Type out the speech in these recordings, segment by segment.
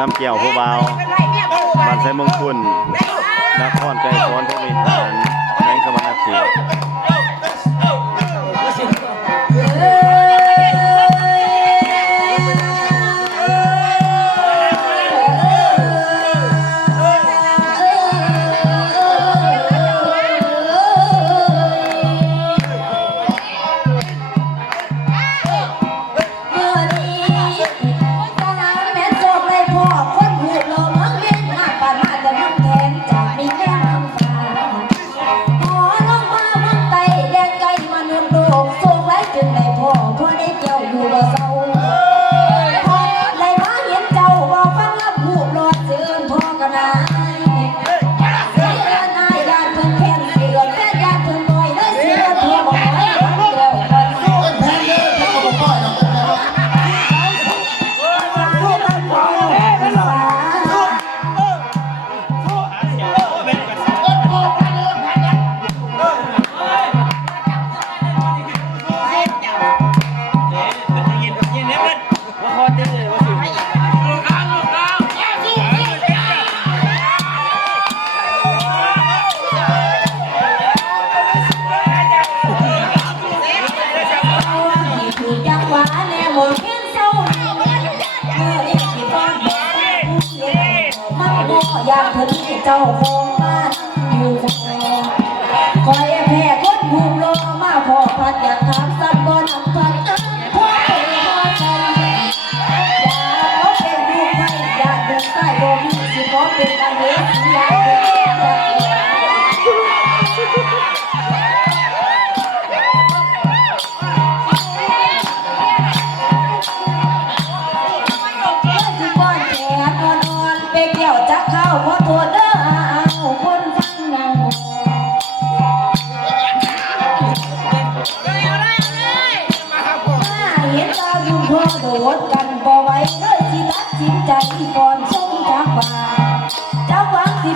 น้ำเจียวผู้เบาบ้านไซมงคุณนครไกลซ้อนพวกมีต เจ้าของบ้านอยู่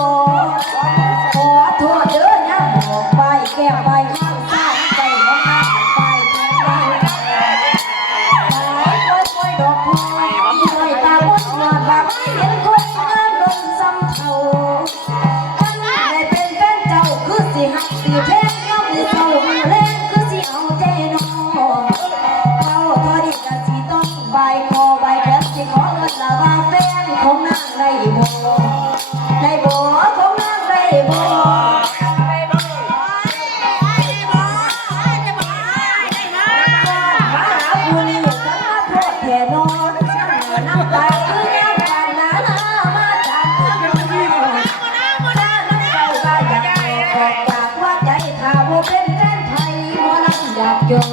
อ จอง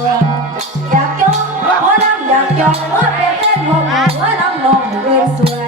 อยากจองหมอลำอยากจองว่าเป็นเต้นหัวหมอลำน้องเอ้ยสวย